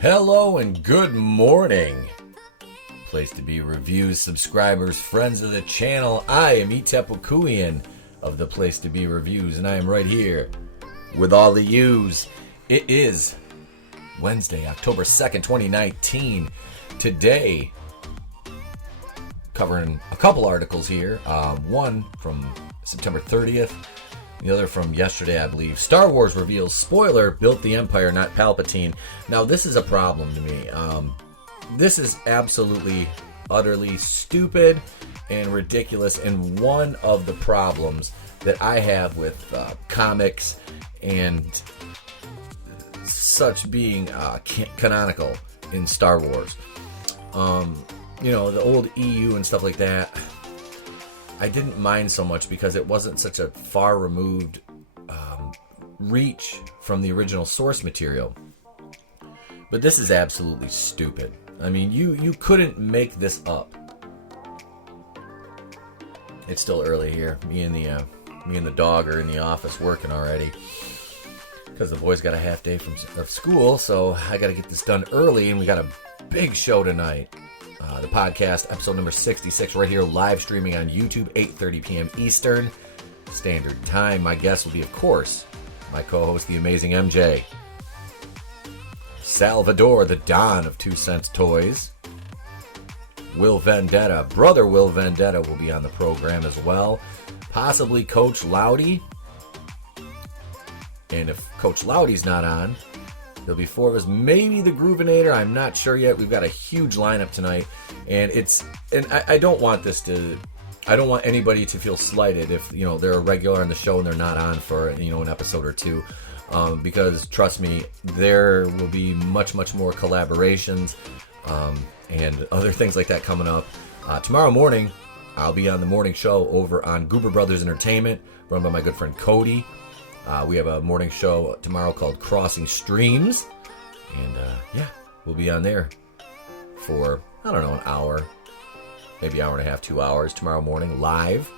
Hello and good morning. Place to be reviews, subscribers, friends of the channel. I am Itepukuian of the Place to Be Reviews, and I am right here with all the yous. It is Wednesday, October 2nd, 2019. Today, covering a couple articles here. One from September 30th, the other from yesterday, I believe. Star Wars reveals, spoiler, built the Empire, not Palpatine. Now, this is a problem to me. This is absolutely, utterly stupid and ridiculous, and one of the problems that I have with comics and such being canonical in Star Wars. You know, the old EU and stuff like that, I didn't mind so much because it wasn't such a far removed reach from the original source material. But this is absolutely stupid. I mean, you couldn't make this up. It's still early here. Me and the dog are in the office working already because the boys got a half day of school, so I got to get this done early, and we got a big show tonight. The podcast, episode number 66, right here, live streaming on YouTube, 8:30 p.m. Eastern Standard Time. My guest will be, of course, my co-host, the amazing MJ. Salvador, the Don of 2 Cents Toys. Will Vendetta, brother Will Vendetta, will be on the program as well. Possibly Coach Loudy. And if Coach Loudy's not on, there'll be 4 of us, maybe the Groovinator. I'm not sure yet. We've got a huge lineup tonight, and I don't want anybody to feel slighted if they're a regular on the show and they're not on for an episode or two, because trust me, there will be much more collaborations and other things like that coming up. Tomorrow morning, I'll be on the morning show over on Goober Brothers Entertainment, run by my good friend Cody. We have a morning show tomorrow called Crossing Streams. And, we'll be on there for, an hour, maybe hour and a half, 2 hours tomorrow morning, live.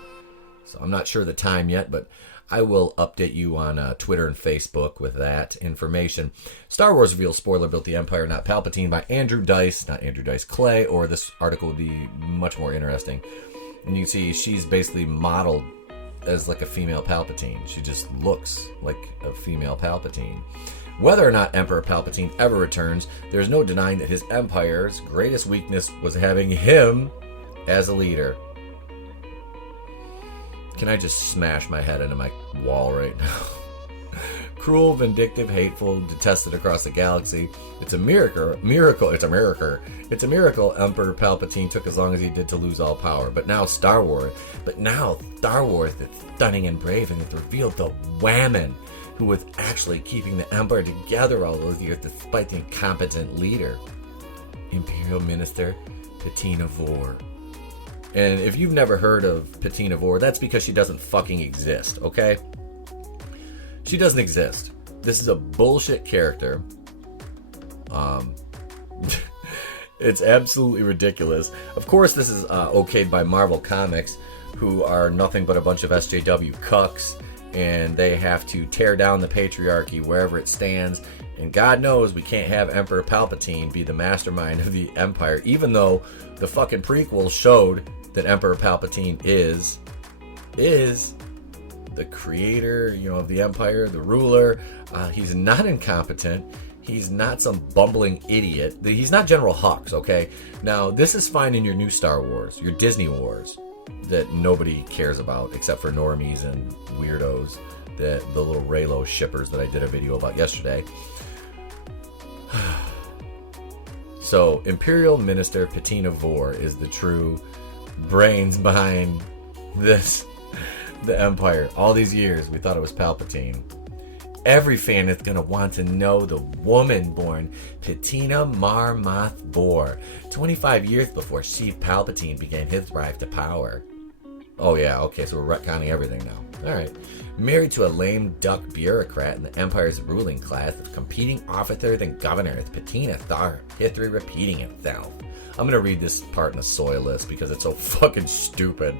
So I'm not sure the time yet, but I will update you on Twitter and Facebook with that information. Star Wars reveals, spoiler, built the Empire, not Palpatine, by Andrew Dice, not Andrew Dice Clay, or this article would be much more interesting. And you can see she's basically modeled as like a female Palpatine. She just looks like a female Palpatine. Whether or not Emperor Palpatine ever returns, there's no denying that his Empire's greatest weakness was having him as a leader. Can I just smash my head into my wall right now? Cruel, vindictive, hateful, detested across the galaxy. It's a miracle. It's a miracle Emperor Palpatine took as long as he did to lose all power. But now Star Wars, that's stunning and brave, and it revealed the wAhMeN, who was actually keeping the Empire together all those years despite the incompetent leader, Imperial Minister Patina Vor. And if you've never heard of Patina Vor, that's because she doesn't fucking exist, okay? She doesn't exist. This is a bullshit character. It's absolutely ridiculous. Of course, this is okayed by Marvel Comics, who are nothing but a bunch of SJW cucks, and they have to tear down the patriarchy wherever it stands. And God knows we can't have Emperor Palpatine be the mastermind of the Empire, even though the fucking prequel showed that Emperor Palpatine is the creator, of the Empire, the ruler. He's not incompetent. He's not some bumbling idiot. He's not General Hux, okay? Now, this is fine in your new Star Wars, your Disney Wars, that nobody cares about except for normies and weirdos, the little Reylo shippers that I did a video about yesterday. So, Imperial Minister Patina Vor is the true brains behind the Empire. All these years, we thought it was Palpatine. Every fan is going to want to know the woman born Patina Marmoth Vor, 25 years before Sheev Palpatine began his rise to power. Oh yeah, okay, so we're retconning everything now. Alright. Married to a lame duck bureaucrat in the Empire's ruling class of competing officers and governors, Patina saw history repeating itself. I'm going to read this part in a soy list because it's so fucking stupid.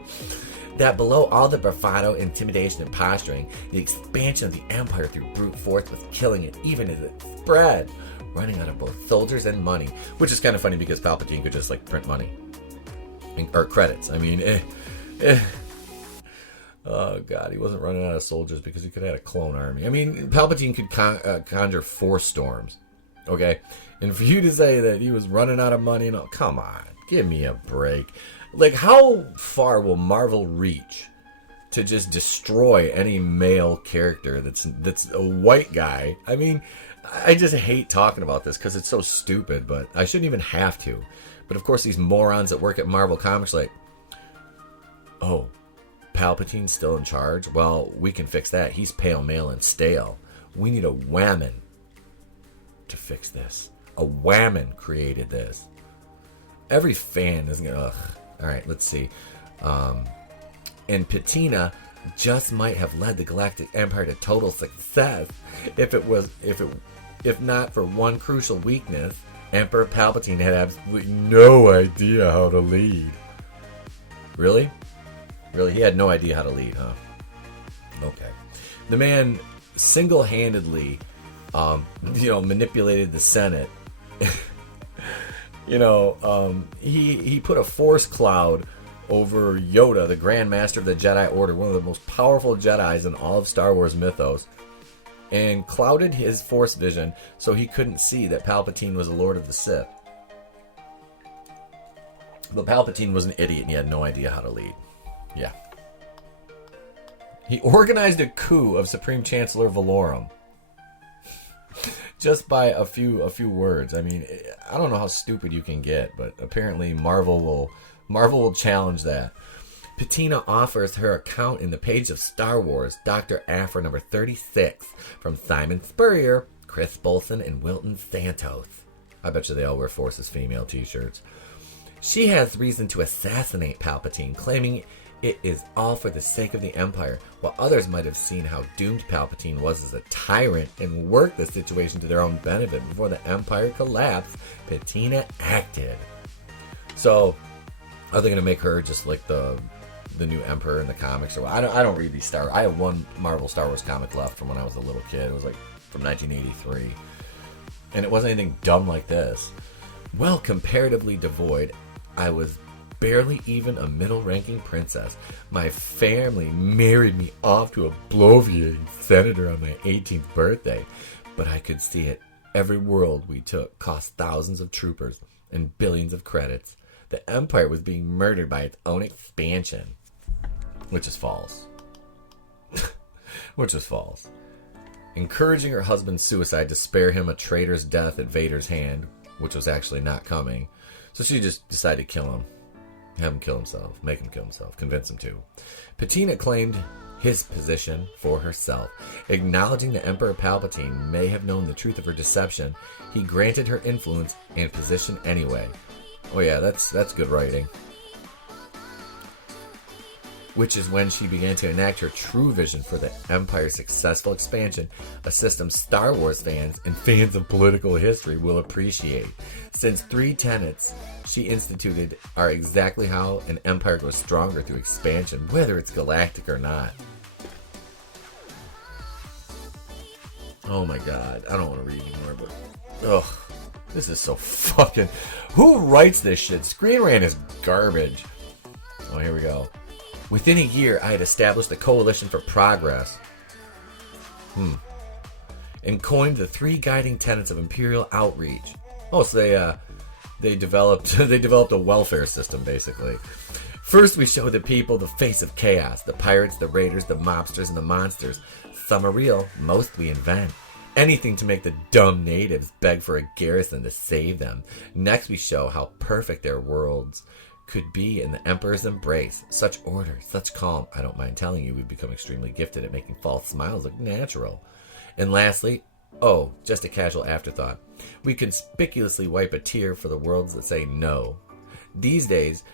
That below all the bravado, intimidation, and posturing, the expansion of the Empire through brute force was killing it even as it spread. running out of both soldiers and money, which is kind of funny because Palpatine could just like print money or credits. I mean, oh god, he wasn't running out of soldiers because he could have had a clone army. I mean, Palpatine could conjure 4 storms, okay? And for you to say that he was running out of money, and all, come on, give me a break. Like, how far will Marvel reach to just destroy any male character that's a white guy? I mean, I just hate talking about this because it's so stupid, but I shouldn't even have to. But of course, these morons that work at Marvel Comics like, oh, Palpatine's still in charge? Well, we can fix that. He's pale, male, and stale. We need a wAhMeN to fix this. A wAhMeN created this. Every fan is gonna. Ugh. All right, let's see. And Patina just might have led the Galactic Empire to total success if not for one crucial weakness. Emperor Palpatine had absolutely no idea how to lead. Really? Really? He had no idea how to lead, huh? Okay. The man single-handedly, manipulated the Senate. He put a force cloud over Yoda, the Grand Master of the Jedi Order, one of the most powerful Jedis in all of Star Wars mythos, and clouded his force vision so he couldn't see that Palpatine was a Lord of the Sith. But Palpatine was an idiot and he had no idea how to lead. Yeah. He organized a coup of Supreme Chancellor Valorum. Just by a few words. I mean, I don't know how stupid you can get, but apparently Marvel will challenge that. Patina offers her account in the page of Star Wars, Dr. Aphra number 36, from Simon Spurrier, Chris Bolson, and Wilton Santos. I bet you they all wear Forces Female t-shirts. She has reason to assassinate Palpatine, claiming it is all for the sake of the Empire, while others might have seen how doomed Palpatine was as a tyrant and worked the situation to their own benefit before the Empire collapsed. Patina acted. So, are they going to make her just like the new Emperor in the comics? Or I don't read these Star Wars. I have one Marvel Star Wars comic left from when I was a little kid. It was like from 1983. And it wasn't anything dumb like this. Well, comparatively devoid, I was barely even a middle-ranking princess. My family married me off to a bloviating senator on my 18th birthday. But I could see it. Every world we took cost thousands of troopers and billions of credits. The Empire was being murdered by its own expansion. Which is false. Which is false. Encouraging her husband's suicide to spare him a traitor's death at Vader's hand, which was actually not coming. So she just decided to kill him. Have him kill himself. Make him kill himself. Convince him to. Patina claimed his position for herself. Acknowledging that Emperor Palpatine may have known the truth of her deception, he granted her influence and position anyway. Oh yeah, that's good writing. Which is when she began to enact her true vision for the Empire's successful expansion, a system Star Wars fans and fans of political history will appreciate. Since 3 tenets she instituted are exactly how an empire grows stronger through expansion, whether it's galactic or not. Oh my god, I don't want to read anymore, but ugh, this is so fucking... Who writes this shit? Screen Rant is garbage. Oh, here we go. Within a year, I had established the Coalition for Progress. And coined the 3 guiding tenets of Imperial outreach. Oh, so they developed a welfare system, basically. First, we show the people the face of chaos. The pirates, the raiders, the mobsters, and the monsters. Some are real, most we invent. Anything to make the dumb natives beg for a garrison to save them. Next, we show how perfect their worlds could be in the Emperor's embrace. Such order, such calm. I don't mind telling you, we've become extremely gifted at making false smiles look natural. And lastly, oh, just a casual afterthought, we conspicuously wipe a tear for the worlds that say no. These days,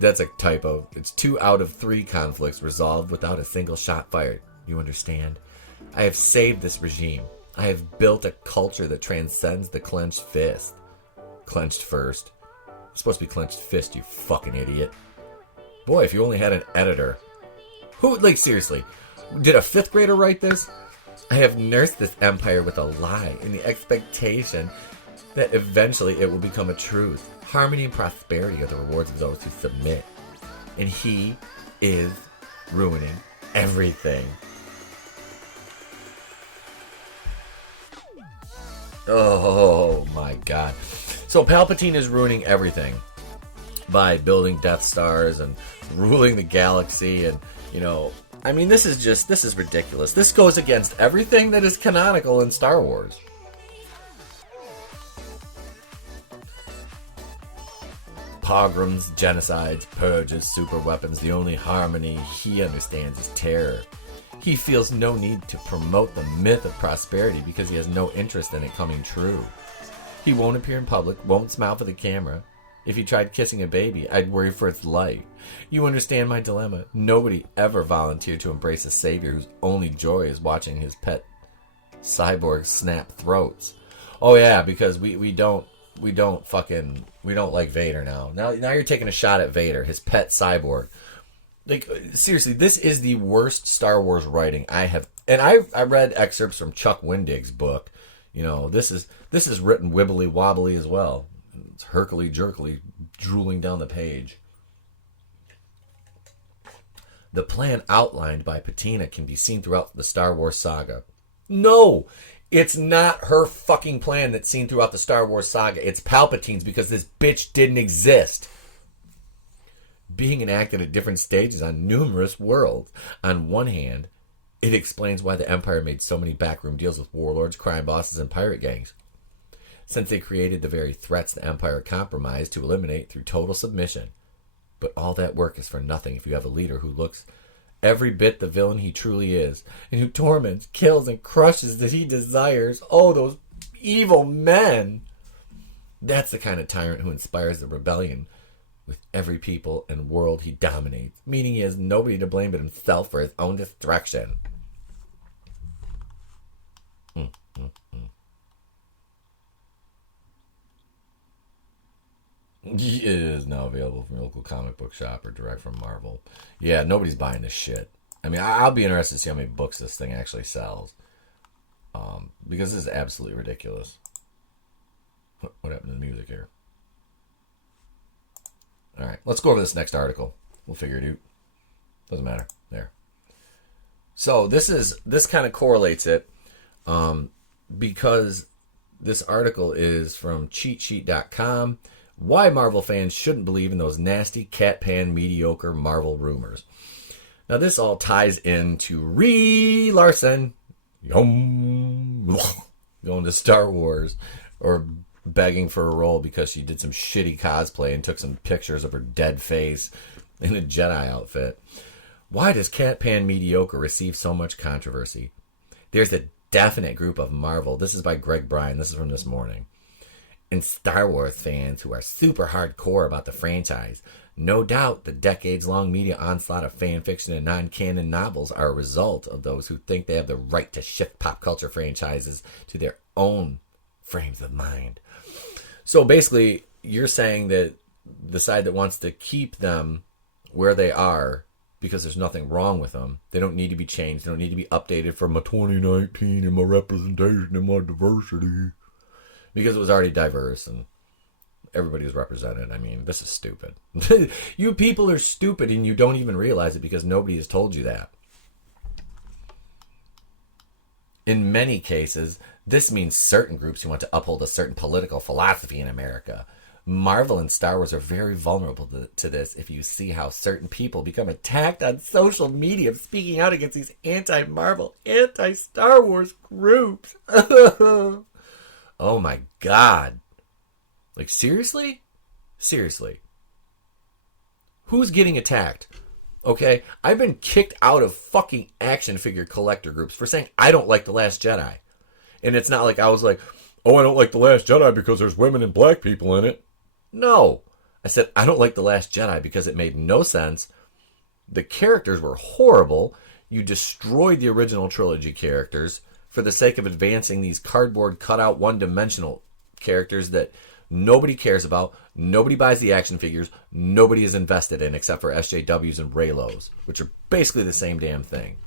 that's a typo. It's 2 out of 3 conflicts resolved without a single shot fired. You understand? I have saved this regime. I have built a culture that transcends the clenched fist. Clenched first. It's supposed to be clenched fist, you fucking idiot. Boy, if you only had an editor. Who, like, seriously, did a 5th grader write this? I have nursed this empire with a lie in the expectation that eventually it will become a truth. Harmony and prosperity are the rewards of those who submit. And he is ruining everything. Oh my god. So Palpatine is ruining everything by building Death Stars and ruling the galaxy, and I mean, this is ridiculous. This goes against everything that is canonical in Star Wars. Pogroms, genocides, purges, super weapons. The only harmony he understands is terror. He feels no need to promote the myth of prosperity because he has no interest in it coming true. He won't appear in public, won't smile for the camera. If he tried kissing a baby, I'd worry for its life. You understand my dilemma. Nobody ever volunteered to embrace a savior whose only joy is watching his pet cyborgs snap throats. Oh yeah, because we don't like Vader now. Now you're taking a shot at Vader, his pet cyborg. Like, seriously, this is the worst Star Wars writing I have. And I read excerpts from Chuck Wendig's book. This is written wibbly wobbly as well. It's herkily jerkily drooling down the page. The plan outlined by Patina can be seen throughout the Star Wars saga. No! It's not her fucking plan that's seen throughout the Star Wars saga. It's Palpatine's, because this bitch didn't exist. Being enacted at different stages on numerous worlds. On one hand, it explains why the Empire made so many backroom deals with warlords, crime bosses, and pirate gangs. Since they created the very threats the Empire compromised to eliminate through total submission. But all that work is for nothing if you have a leader who looks every bit the villain he truly is, and who torments, kills, and crushes that he desires. Oh, those evil men! That's the kind of tyrant who inspires the rebellion with every people and world he dominates, meaning he has nobody to blame but himself for his own destruction. It is now available from your local comic book shop or direct from Marvel. Yeah, nobody's buying this shit. I mean, I'll be interested to see how many books this thing actually sells. Because this is absolutely ridiculous. What happened to the music here? Alright, let's go over this next article. We'll figure it out. Doesn't matter. There. So this kind of correlates it. Because this article is from cheatsheet.com. Why Marvel fans shouldn't believe in those nasty Catpan Mediocre Marvel rumors. Now this all ties into Reeee Larson going to Star Wars, or begging for a role because she did some shitty cosplay and took some pictures of her dead face in a Jedi outfit. Why does Catpan Mediocre receive so much controversy? There's a definite group of Marvel. This is by Greg Bryan. This is from this morning. And Star Wars fans who are super hardcore about the franchise. No doubt the decades-long media onslaught of fan fiction and non-canon novels are a result of those who think they have the right to shift pop culture franchises to their own frames of mind. So basically, you're saying that the side that wants to keep them where they are, because there's nothing wrong with them, they don't need to be changed, they don't need to be updated for my 2019 and my representation and my diversity. Because it was already diverse and everybody was represented. I mean, this is stupid. You people are stupid and you don't even realize it because nobody has told you that. In many cases, this means certain groups who want to uphold a certain political philosophy in America. Marvel and Star Wars are very vulnerable to this if you see how certain people become attacked on social media speaking out against these anti-Marvel, anti-Star Wars groups. Oh my God. Like, seriously? Seriously. Who's getting attacked? Okay? I've been kicked out of fucking action figure collector groups for saying I don't like The Last Jedi. And it's not like I was like, oh, I don't like The Last Jedi because there's women and black people in it. No. I said I don't like The Last Jedi because it made no sense. The characters were horrible. You destroyed the original trilogy characters for the sake of advancing these cardboard cutout one-dimensional characters that nobody cares about, nobody buys the action figures, nobody is invested in except for SJWs and Raylos, which are basically the same damn thing.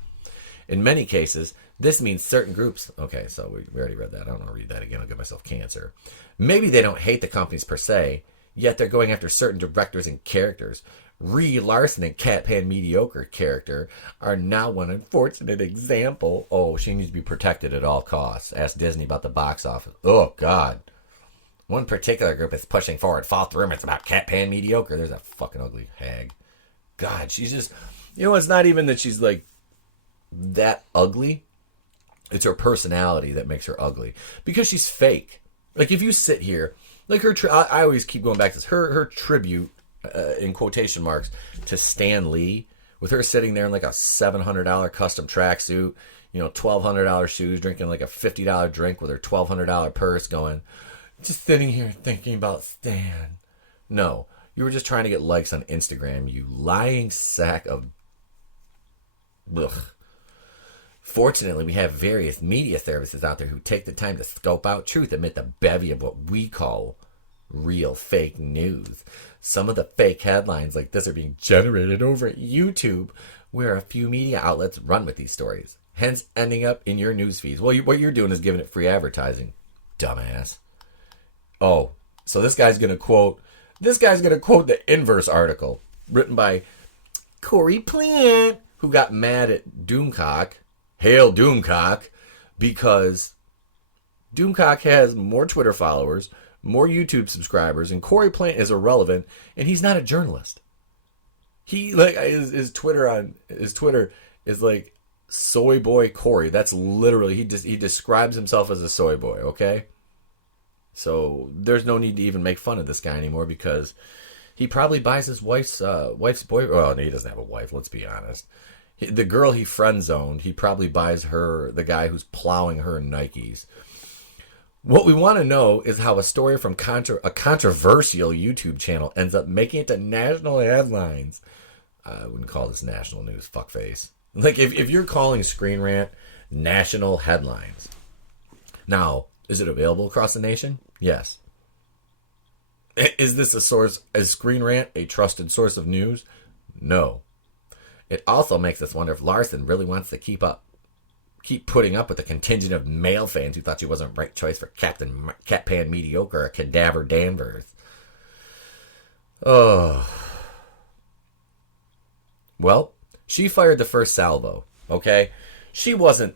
In many cases, this means certain groups. Okay, so we already read that. I don't want to read that again. I'll give myself cancer. Maybe they don't hate the companies per se, yet they're going after certain directors and characters. Reeee Larson and Catpan Mediocre character are now one unfortunate example. Oh, she needs to be protected at all costs. Ask Disney about the box office. Oh, God. One particular group is pushing forward false rumors about Catpan Mediocre. There's a fucking ugly hag. God, she's just... You know, it's not even that she's, like, that ugly. It's her personality that makes her ugly. Because she's fake. Like, if you sit here... Like, I always keep going back to this. Her tribute... in quotation marks, to Stan Lee, with her sitting there in like a $700 custom tracksuit, $1,200 shoes, drinking like a $50 drink with her $1,200 purse, going, just sitting here thinking about Stan. No, you were just trying to get likes on Instagram, you lying sack of... Ugh. Fortunately, we have various media services out there who take the time to scope out truth amid the bevy of what we call real fake news. Some of the fake headlines like this are being generated over at YouTube, where a few media outlets run with these stories, hence ending up in your news feeds. Well, what you're doing is giving it free advertising, dumbass. Oh, so this guy's gonna quote the inverse article written by Corey Plant, who got mad at Doomcock, hail Doomcock, because Doomcock has more Twitter followers, more YouTube subscribers, and Corey Plant is irrelevant, and he's not a journalist. He, like, his Twitter is like soy boy Corey. That's literally, he describes himself as a soy boy, okay? So there's no need to even make fun of this guy anymore, because he probably buys his wife's boy. Oh, no, he doesn't have a wife, let's be honest. The girl he friend zoned, he probably buys her, the guy who's plowing her Nikes. What we want to know is how a story from a controversial YouTube channel ends up making it to national headlines. I wouldn't call this national news, fuckface. Like, if you're calling Screen Rant national headlines. Now, is it available across the nation? Yes. Is this is Screen Rant a trusted source of news? No. It also makes us wonder if Larson really wants to keep putting up with the contingent of male fans who thought she wasn't the right choice for Catpan Mediocre or Cadaver Danvers. Oh. Well, she fired the first salvo, okay? She wasn't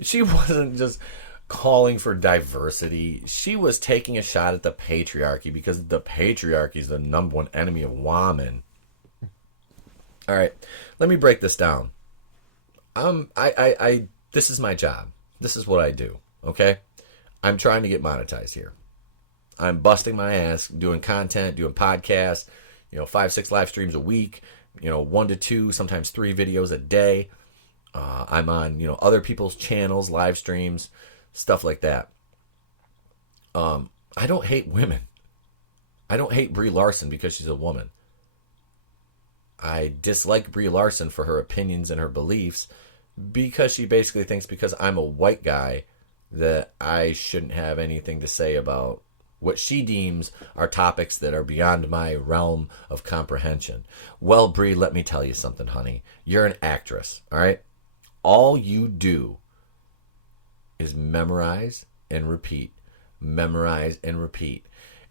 just calling for diversity. She was taking a shot at the patriarchy, because the patriarchy is the number one enemy of wAhMeN. All right, let me break this down. This is my job. This is what I do, okay? I'm trying to get monetized here. I'm busting my ass, doing content, doing podcasts, 5-6 live streams a week, 1 to 2, sometimes 3 videos a day. I'm on, other people's channels, live streams, stuff like that. I don't hate women. I don't hate Reeee Larson because she's a woman. I dislike Reeee Larson for her opinions and her beliefs, because she basically thinks because I'm a white guy that I shouldn't have anything to say about what she deems are topics that are beyond my realm of comprehension. Well, Bree, let me tell you something, honey. You're an actress, all right? All you do is memorize and repeat. Memorize and repeat.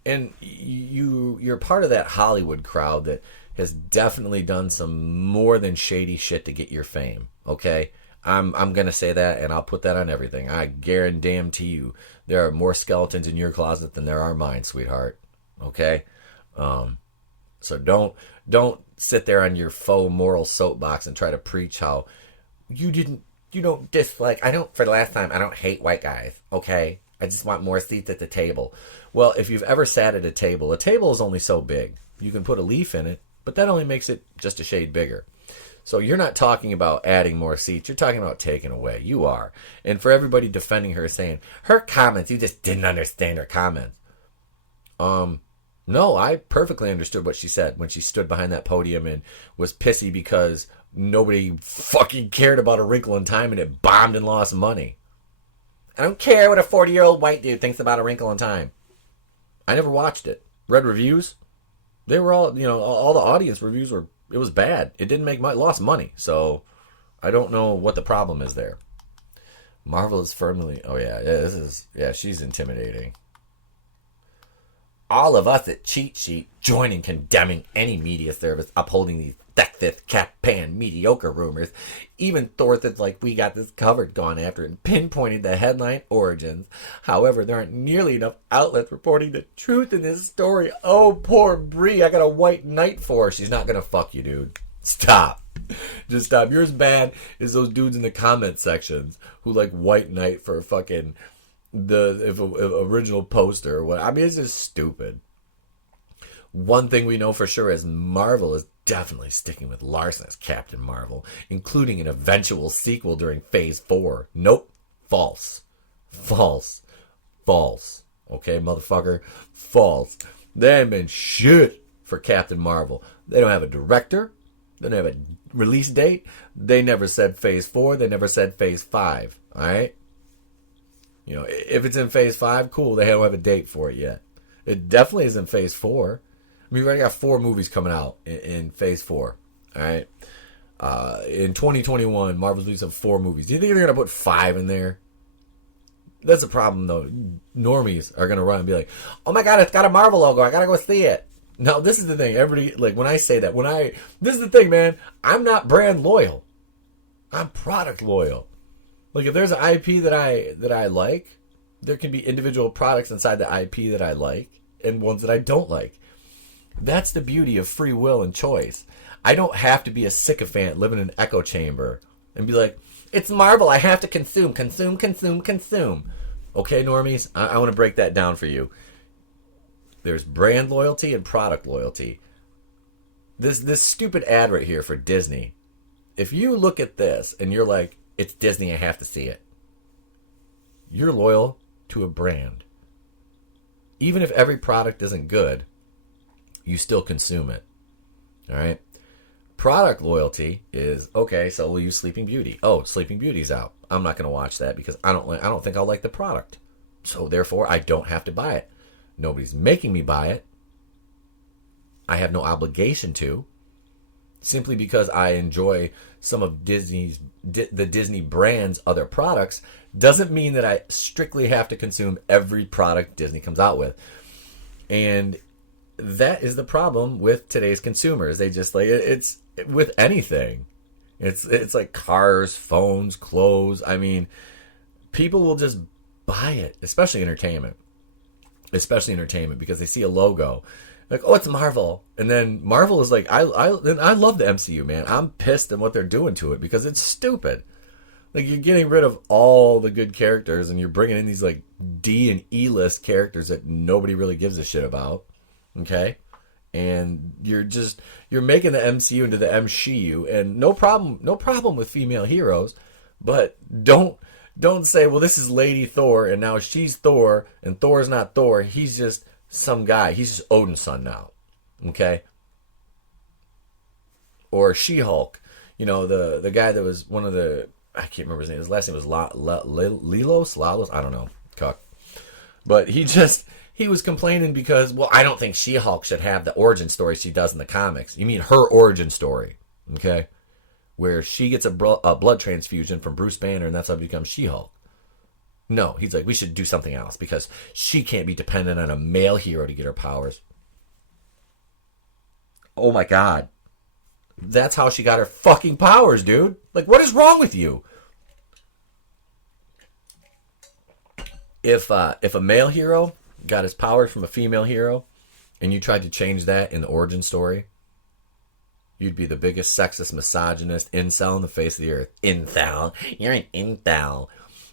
And you're part of that Hollywood crowd that has definitely done some more than shady shit to get your fame, okay? I'm going to say that, and I'll put that on everything. I guarantee you there are more skeletons in your closet than there are mine, sweetheart, okay? So don't sit there on your faux moral soapbox and try to preach how you don't dislike, for the last time, I don't hate white guys, okay? I just want more seats at the table. Well, if you've ever sat at a table is only so big. You can put a leaf in it, but that only makes it just a shade bigger. So you're not talking about adding more seats. You're talking about taking away. You are. And for everybody defending her, saying, her comments, you just didn't understand her comments. No, I perfectly understood what she said when she stood behind that podium and was pissy because nobody fucking cared about A Wrinkle in Time and it bombed and lost money. I don't care what a 40-year-old white dude thinks about A Wrinkle in Time. I never watched it. Read reviews. They were all, all the audience reviews were, it was bad. It didn't make money, lost money. So I don't know what the problem is there. Marvel is firmly... Oh, yeah. She's intimidating. All of us at Cheat Sheet join in condemning any media service upholding these sexist Catpan Mediocre rumors. Even Thor's like, we got this covered, gone after it, and pinpointed the headline origins. However, there aren't nearly enough outlets reporting the truth in this story. Oh, poor Brie, I got a white knight for her. She's not gonna fuck you, dude. Stop. Just stop. You're as bad as those dudes in the comment sections who like white knight for fucking the original poster or what. I mean, it's just stupid. One thing we know for sure is Marvel is definitely sticking with Larson as Captain Marvel, including an eventual sequel during Phase 4. Nope. False. Okay, motherfucker? False. They ain't been shit for Captain Marvel. They don't have a director. They don't have a release date. They never said Phase 4. They never said Phase 5. Alright? You know, if it's in Phase 5, cool. They don't have a date for it yet. It definitely is in Phase 4. I mean, we already got 4 movies coming out in Phase 4. Alright? In 2021, Marvel's releasing 4 movies. Do you think they're going to put 5 in there? That's a problem, though. Normies are going to run and be like, oh my god, it's got a Marvel logo. I got to go see it. No, this is the thing. Everybody, like, when I say that, this is the thing, man. I'm not brand loyal. I'm product loyal. Like, if there's an IP that I like, there can be individual products inside the IP that I like and ones that I don't like. That's the beauty of free will and choice. I don't have to be a sycophant living in an echo chamber and be like, it's Marvel, I have to consume. Okay, normies, I want to break that down for you. There's brand loyalty and product loyalty. This stupid ad right here for Disney. If you look at this and you're like, it's Disney, I have to see it. You're loyal to a brand. Even if every product isn't good, you still consume it. All right? Product loyalty is, okay, so we'll use Sleeping Beauty. Oh, Sleeping Beauty's out. I'm not going to watch that because I don't think I'll like the product. So therefore, I don't have to buy it. Nobody's making me buy it. I have no obligation to. Simply because I enjoy some of the Disney brand's other products doesn't mean that I strictly have to consume every product Disney comes out with. And that is the problem with today's consumers. They just like, it's with anything. It's like cars, phones, clothes. I mean, people will just buy it, especially entertainment, because they see a logo. Like, oh, it's Marvel. And then Marvel is like, I love the MCU, man. I'm pissed at what they're doing to it because it's stupid. Like, you're getting rid of all the good characters and you're bringing in these, like, D and E-list characters that nobody really gives a shit about. Okay? And you're making the MCU into the MCU. And no problem with female heroes. But don't say, well, this is Lady Thor and now she's Thor and Thor's not Thor. He's just some guy. He's just Odin's son now. Okay? Or She-Hulk. You know, the guy that was one of the... I can't remember his name. His last name was Lalos? I don't know. Cuck. But he was complaining because, well, I don't think She-Hulk should have the origin story she does in the comics. You mean her origin story. Okay? Where she gets a blood transfusion from Bruce Banner and that's how she becomes She-Hulk. No, he's like, we should do something else because she can't be dependent on a male hero to get her powers. Oh my god. That's how she got her fucking powers, dude. Like, what is wrong with you? If a male hero got his powers from a female hero and you tried to change that in the origin story, you'd be the biggest sexist, misogynist incel on the face of the earth. Incel. You're an incel.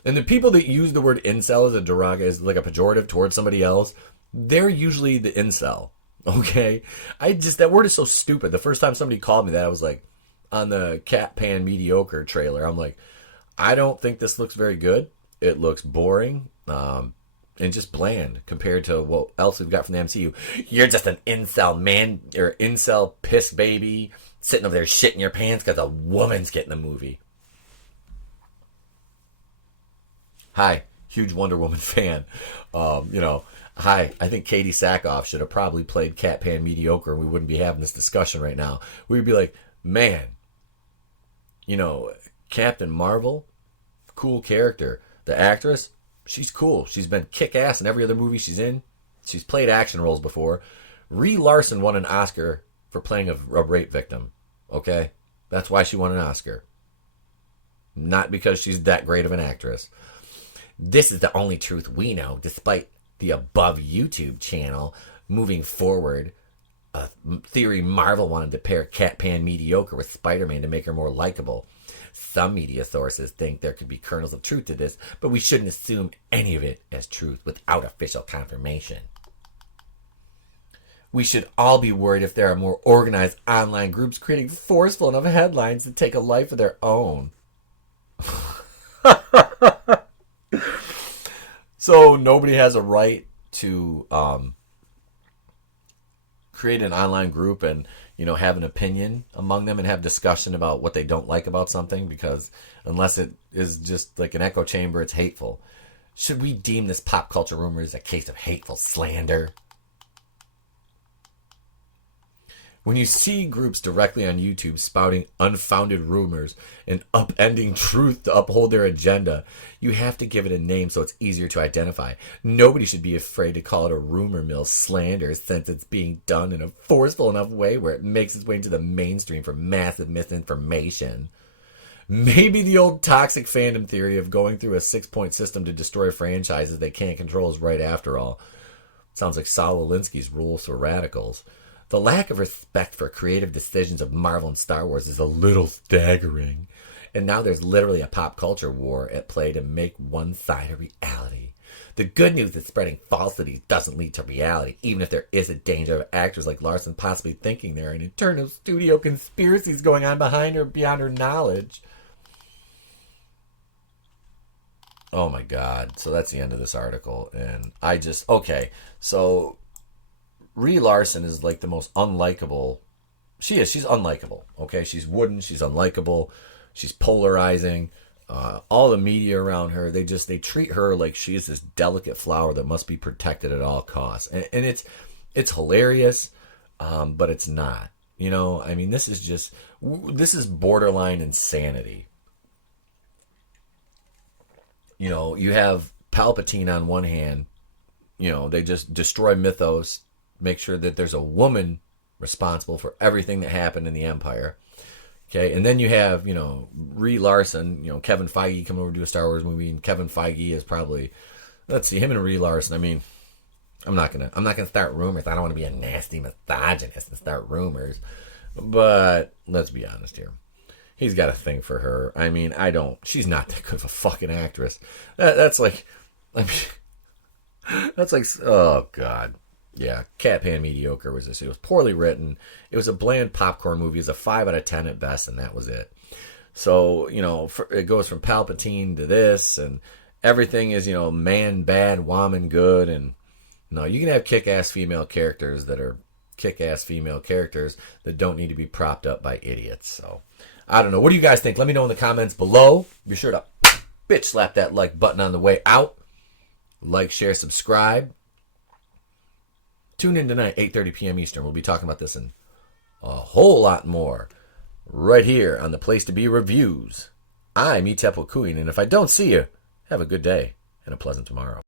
And the people that use the word incel as a as like a pejorative towards somebody else, they're usually the incel. Okay? That word is so stupid. The first time somebody called me that, I was like, on the Catpan Mediocre trailer, I'm like, I don't think this looks very good. It looks boring, and just bland compared to what else we've got from the MCU. You're just an incel man, or incel piss baby, sitting over there shitting your pants because a woman's getting the movie. Hi, huge Wonder Woman fan. Hi, I think Katie Sackhoff should have probably played Catpan Mediocre and we wouldn't be having this discussion right now. We'd be like, man, Captain Marvel, cool character. The actress, she's cool. She's been kick-ass in every other movie she's in. She's played action roles before. Reeee Larson won an Oscar for playing a rape victim. Okay? That's why she won an Oscar. Not because she's that great of an actress. This is the only truth we know, despite the above YouTube channel moving forward. A theory Marvel wanted to pair Catpan Mediocre with Spider-Man to make her more likable. Some media sources think there could be kernels of truth to this, but we shouldn't assume any of it as truth without official confirmation. We should all be worried if there are more organized online groups creating forceful enough headlines to take a life of their own. So nobody has a right to create an online group and, you know, have an opinion among them and have discussion about what they don't like about something, because unless it is just like an echo chamber, it's hateful. Should we deem this pop culture rumor as a case of hateful slander? When you see groups directly on YouTube spouting unfounded rumors and upending truth to uphold their agenda, you have to give it a name so it's easier to identify. Nobody should be afraid to call it a rumor mill slander, since it's being done in a forceful enough way where it makes its way into the mainstream for massive misinformation. Maybe the old toxic fandom theory of going through a 6-point system to destroy franchises they can't control is right after all. Sounds like Saul Alinsky's rules for radicals. The lack of respect for creative decisions of Marvel and Star Wars is a little staggering. And now there's literally a pop culture war at play to make one side a reality. The good news is spreading falsities doesn't lead to reality, even if there is a danger of actors like Larson possibly thinking there are internal studio conspiracies going on behind her beyond her knowledge. Oh my God. So that's the end of this article. And okay. So Reeee Larson is like the most unlikable. She's unlikable. Okay, she's wooden. She's unlikable. She's polarizing. All the media around her, they treat her like she is this delicate flower that must be protected at all costs. And it's hilarious, but it's not. You know, I mean, this is borderline insanity. You know, you have Palpatine on one hand. You know, they just destroy mythos. Make sure that there's a woman responsible for everything that happened in the Empire. Okay, and then you have, you know, Reeee Larson, you know, Kevin Feige coming over to do a Star Wars movie, and Kevin Feige is probably, let's see, him and Reeee Larson. I mean, I'm not gonna start rumors. I don't want to be a nasty misogynist and start rumors, but let's be honest here. He's got a thing for her. I mean, she's not that good of a fucking actress. That's like, oh God. Yeah, Catpan Mediocre was this. It was poorly written. It was a bland popcorn movie. It was a 5 out of 10 at best, and that was it. So, you know, it goes from Palpatine to this, and everything is, you know, man bad, wAhMeN good, and no, you can have kick-ass female characters that are kick-ass female characters that don't need to be propped up by idiots. So, I don't know. What do you guys think? Let me know in the comments below. Be sure to bitch slap that like button on the way out. Like, share, subscribe. Tune in tonight, 8:30 p.m. Eastern. We'll be talking about this and a whole lot more right here on the Place to Be Reviews. I'm Queen, and if I don't see you, have a good day and a pleasant tomorrow.